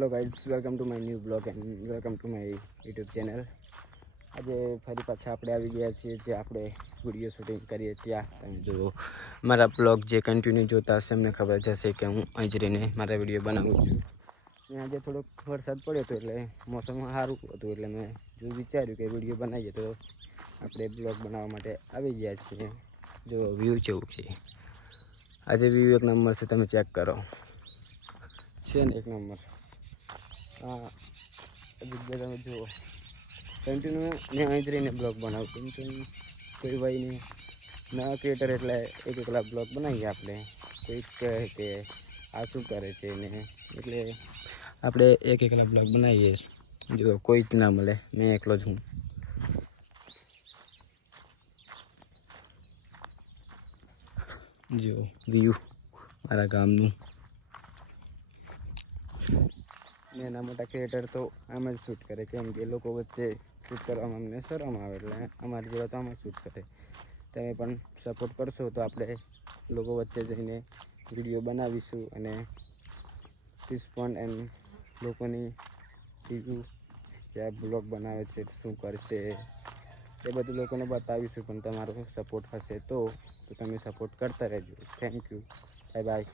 Hello guys, welcome to my new blog and welcome to my YouTube channel. આજે ફરી પાછા આપણે આવી ગયા છીએ જે આપણે વિડીયો શૂટિંગ કરીએ ત્યાં. તમે જુઓ મારા બ્લોગ જે કન્ટિન્યુ જોતા હશે એમને ખબર જશે કે હું અહીં જ રહીને મારા વિડીયો બનાવું છું. અને આજે થોડોક વરસાદ પડ્યો હતો એટલે મોસમ સારું હતું એટલે મેં જો વિચાર્યું કે વિડીયો બનાવીએ તો આપણે બ્લોગ બનાવવા માટે આવી ગયા છીએ. જો વ્યૂ કેવું છે આજે, વ્યૂ એક નંબર છે, તમે ચેક કરો છે ને એક નંબર. હા જગ્યા તમે જુઓ કન્ટિન્યુ મેં અહીં જ રહીને બ્લોગ બનાવું કેમ કે કોઈ ભાઈ નહીં નવા ક્રિએટર એટલે એક એકલા બ્લોગ બનાવીએ આપણે. કોઈક કહે કે આ શું કરે છે ને એટલે આપણે એક એકલા બ્લોગ બનાવીએ. જો કોઈ જ ના મળે, મેં એકલો જ હું. જો વ્યૂ મારા ગામનું. નાના મોટા ક્રિએટર તો આમ જ શૂટ કરે કેમ કે લોકો વચ્ચે શૂટ કરવામાં અમને શરમ આવે એટલે અમારી જોડે તો આમ જ શૂટ કરે. તમે પણ સપોર્ટ કરશો તો આપણે લોકો વચ્ચે જઈને વિડીયો બનાવીશું અને રિસ્પોન્ડ એન્ડ લોકોની રિવ્યૂ કે આ બ્લોગ બનાવે છે શું કરશે એ બધું લોકોને બતાવીશું. પણ તમારો સપોર્ટ હશે તો તમે સપોર્ટ કરતા રહેજો. Thank you, bye bye.